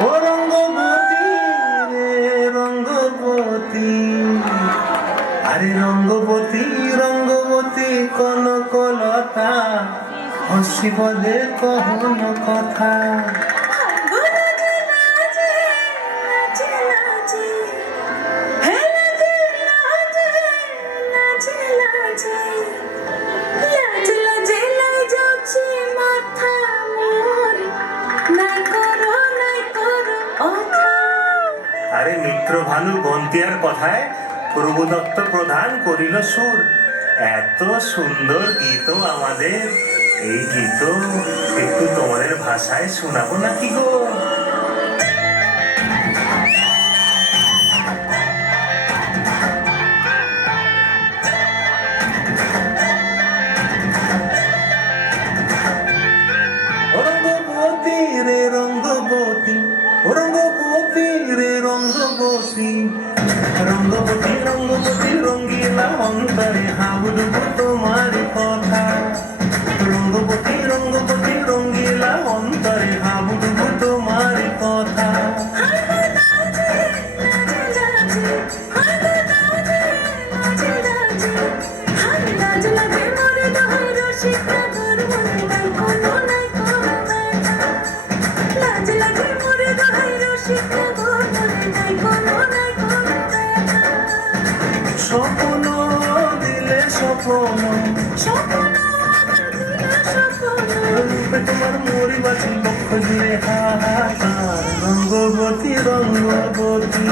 ও রঙ্গবতী রে রঙ্গবতী, আরে রঙ্গবতী রঙ্গবতী কনকলতা, হসিব দে কহন কথা। আরে মিত্র ভানু বন্তিয়ার কথায় প্রভুদত্ত প্রধান করিল সুর। এত সুন্দর গীত আমাদের, এই গীত একটু তোমাদের ভাষায় শোনাবো নাকি গো? রঙ্গবতী রে রঙ্গবতী, রঙ্গবতী রে রঙ্গবতী, রঙ্গবতী রঙ্গবতী রঙ্গিলা অন্তরে হাবুডুবু তোমার কথা। রঙ্গবতী রঙ্গবতী রঙ্গিলা অন্তরে হাবুডুবু তোমার কথা। স্বপ্ন দিলে স্বপ্ন, রূপে তোমার মরি বাঁচি লক্ষ জুড়ে হাহাকার। রঙ্গবতী রঙ্গবতী,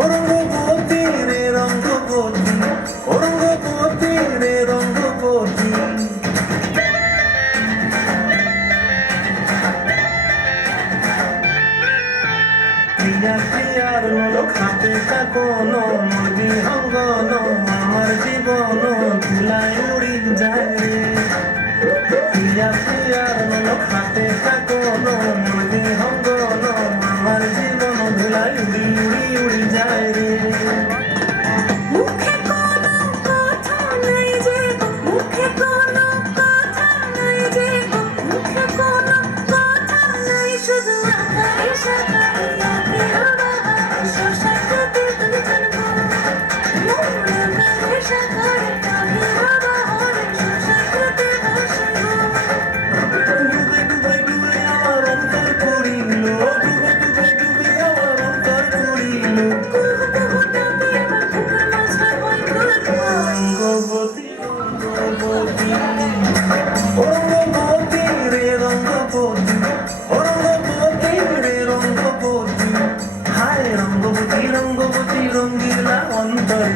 ও রঙ্গবতী রে রঙ্গবতী, ও রঙ্গবতী রে রঙ্গবতী। প্রিয়া প্রিয়ার নলক হাতে কাকন, মর্জি অঙ্গন আমার জীবন ধুলায় উড়ি যায় রে। প্রিয়া প্রিয়ার নলক হাতে কাকন, মর্জি অঙ্গন আমার জীবন ধুলায় উড়ি উড়ি উড়ি যায় রে। রঙ্গবতী রে রঙ্গবতী, রঙ্গবতী রে রঙ্গবতী, হায় রঙ্গবতী রঙ্গবতী রঙ্গিলা অন্তরে